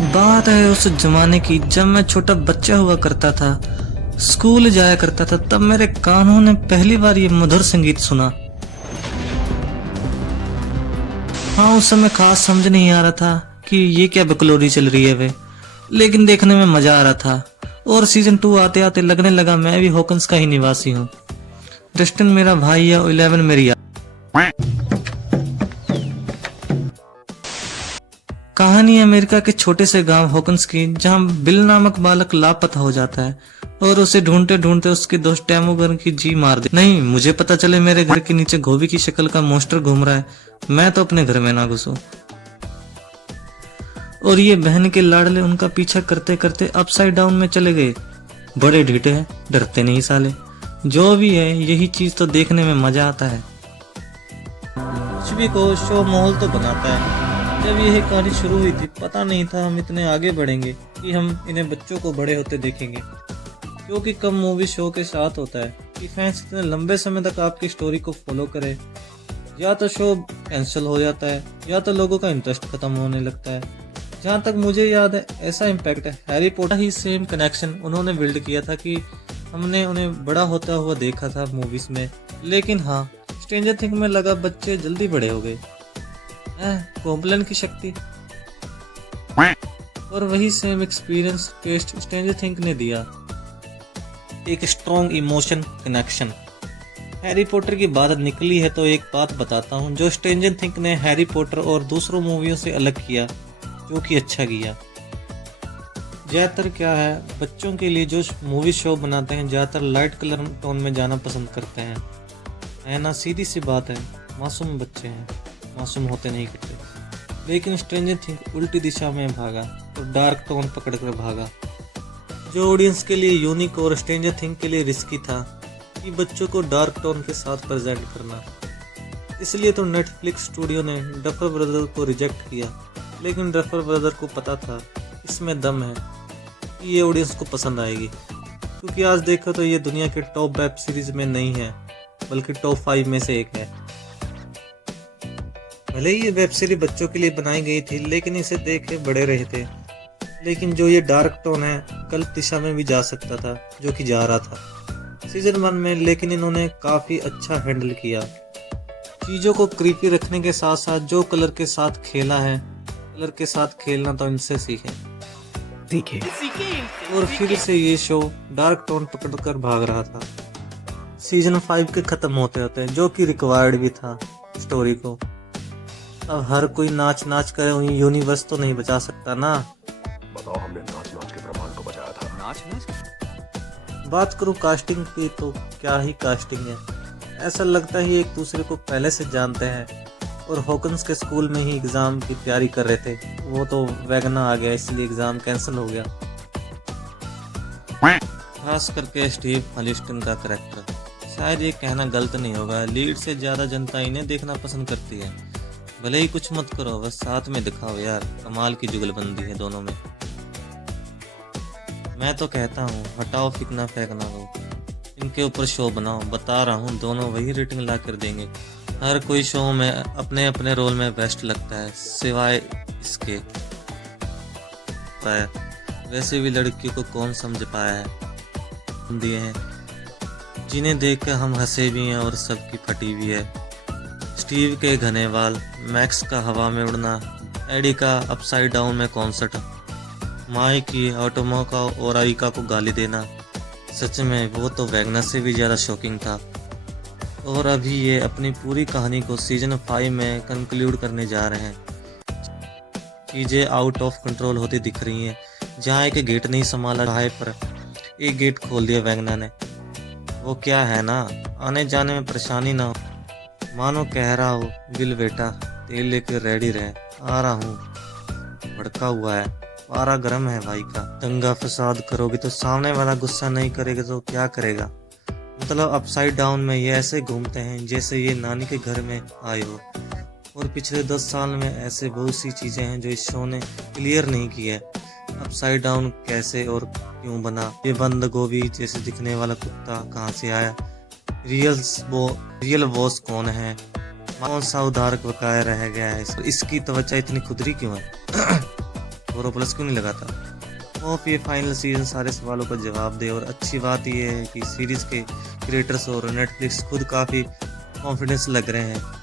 बात है उस जमाने की जब मैं छोटा बच्चा हुआ करता था, स्कूल जाया करता था। तब मेरे कानों ने पहली बार ये मधुर संगीत सुना। हाँ, उस समय खास समझ नहीं आ रहा था कि ये क्या बकलोरी चल रही है वे, लेकिन देखने में मजा आ रहा था। और सीजन 2 आते आते लगने लगा मैं भी हॉकिंस का ही निवासी हूँ। डस्टिन मेरा भाई है, 11 मेरी यार। कहानी अमेरिका के छोटे से गांव हॉकिंस की, जहां बिल नामक बालक लापता हो जाता है और उसे ढूंढते ढूंढते उसके दोस्त टैमोगर की जी मार दे। नहीं, मुझे पता चले मेरे घर के नीचे गोभी की शक्ल का मॉन्स्टर घूम रहा है, मैं तो अपने घर में ना घुसूं। और ये बहन के लाडले उनका पीछा करते करते अपसाइड डाउन में चले गए। बड़े ढीठे हैं, डरते नहीं साले। जो भी है, यही चीज तो देखने में मजा आता है। कुछ भी को शो माहौल तो बनाता है। जब यह कहानी शुरू हुई थी पता नहीं था हम इतने आगे बढ़ेंगे कि हम इन्हें बच्चों को बड़े होते देखेंगे, क्योंकि कम मूवी शो के साथ होता है कि फैंस इतने लंबे समय तक आपकी स्टोरी को फॉलो करे। या तो शो कैंसिल हो जाता है या तो लोगों का इंटरेस्ट खत्म होने लगता है। जहाँ तक मुझे याद है ऐसा इम्पैक्ट है हैरी पॉटर ही सेम कनेक्शन उन्होंने बिल्ड किया था कि हमने उन्हें बड़ा होता हुआ देखा था मूवीज में। लेकिन हाँ, स्ट्रेंजर थिंग में लगा बच्चे जल्दी बड़े हो गए। कॉम्पलन की शक्ति और वही same experience test Stranger Thing ने दिया, एक strong emotion connection. Harry Potter की बात निकली है तो एक बात बताता हूँ जो स्ट्रेंजर थिंग ने हैरी पॉटर और दूसरों मूवियों से अलग किया, जो कि अच्छा किया। ज्यादातर क्या है, बच्चों के लिए जो मूवी शो बनाते हैं ज्यादातर लाइट कलर टोन में जाना पसंद करते हैं, है ना। सीधी सी बात है, मासूम बच्चे हैं, मासूम होते नहीं करते। लेकिन स्ट्रेंजर थिंग उल्टी दिशा में भागा और डार्क टोन पकड़कर भागा, जो ऑडियंस के लिए यूनिक और स्ट्रेंजर थिंग के लिए रिस्की था कि बच्चों को डार्क टोन के साथ प्रेजेंट करना। इसलिए तो नेटफ्लिक्स स्टूडियो ने डफर ब्रदर को रिजेक्ट किया। लेकिन डफर ब्रदर को पता था इसमें दम है कि ये ऑडियंस को पसंद आएगी, क्योंकि आज देखो तो ये दुनिया के टॉप वेब सीरीज में नहीं है बल्कि टॉप 5 में से एक है। भले ही ये वेब सीरीज बच्चों के लिए बनाई गई थी लेकिन इसे देख के बड़े रहे थे। लेकिन जो ये डार्क टोन है गलत दिशा में भी जा सकता था, जो कि जा रहा था सीजन 1 में। लेकिन इन्होंने काफी अच्छा हैंडल किया चीजों को। क्रीपी रखने के साथ साथ जो कलर के साथ खेला है, कलर के साथ खेलना तो इनसे सीखे। और फिर से ये शो डार्क टोन पकड़कर भाग रहा था सीजन 5 के खत्म होते होते, जो कि रिक्वायर्ड भी था स्टोरी को। अब हर कोई नाच नाच कर यूनिवर्स तो नहीं बचा सकता ना। बताओ, हमने नाच नाच के ब्रह्मांड को बचाया था। नाच नाच बात करूं कास्टिंग की तो क्या ही कास्टिंग है। ऐसा लगता है एक दूसरे को पहले से जानते हैं और हॉकिंस के स्कूल में ही एग्जाम की तैयारी कर रहे थे। वो तो वैगना आ गया इसलिए एग्जाम कैंसिल हो गया। खास करके स्टीव हॉलिस्टन का करैक्टर, शायद ये कहना गलत नहीं होगा, लीड से ज्यादा जनता इन्हें देखना पसंद करती है। भले ही कुछ मत करो, बस साथ में दिखाओ यार, कमाल की जुगलबंदी है दोनों में। मैं तो कहता हूँ हटाओ फिकना फेंकना हो, इनके ऊपर शो बनाओ। बता रहा हूँ दोनों वही रेटिंग ला कर देंगे। हर कोई शो में अपने अपने रोल में बेस्ट लगता है, सिवाय इसके। वैसे भी लड़कियों को कौन समझ पाया है दिए हैं जिन्हें देखकर हम हंसे भी हैं और सबकी फटी भी है। स्टीव के घने बाल, मैक्स का हवा में उड़ना, एडी का अपसाइड डाउन में कॉन्सर्ट, माई की ऑटोमो का और आइका को गाली देना, सच में वो तो वैगनर से भी ज़्यादा शॉकिंग था। और अभी ये अपनी पूरी कहानी को सीजन 5 में कंक्लूड करने जा रहे हैं। चीज़ें आउट ऑफ कंट्रोल होती दिख रही हैं। जहाँ एक गेट नहीं संभाला भाई पर एक गेट खोल दिया वैगनर ने। वो क्या है ना, आने जाने में परेशानी ना हो। मानो कह रहा हो, बिल बेटा तेल लेकर रेडी रहे, आ रहा हूँ। भड़का हुआ है, पारा गर्म है भाई का। दंगा फसाद करोगे तो सामने वाला गुस्सा नहीं करेगा तो क्या करेगा। मतलब अपसाइड डाउन में ये ऐसे घूमते हैं जैसे ये नानी के घर में आए हो। और पिछले 10 साल में ऐसे बहुत सी चीजें हैं जो इस शो ने क्लियर नहीं की है। अपसाइड डाउन कैसे और क्यों बना, ये बंद गोभी जैसे दिखने वाला कुत्ता कहाँ से आया, रियल बॉस कौन है, कौन सा उधार बकाया रह गया है, इसकी त्वचा इतनी खुदरी क्यों है। 4 प्लस क्यों नहीं लगाता। होप ये फाइनल सीजन सारे सवालों का जवाब दे। और अच्छी बात ये है कि सीरीज़ के क्रिएटर्स और नेटफ्लिक्स खुद काफ़ी कॉन्फिडेंस लग रहे हैं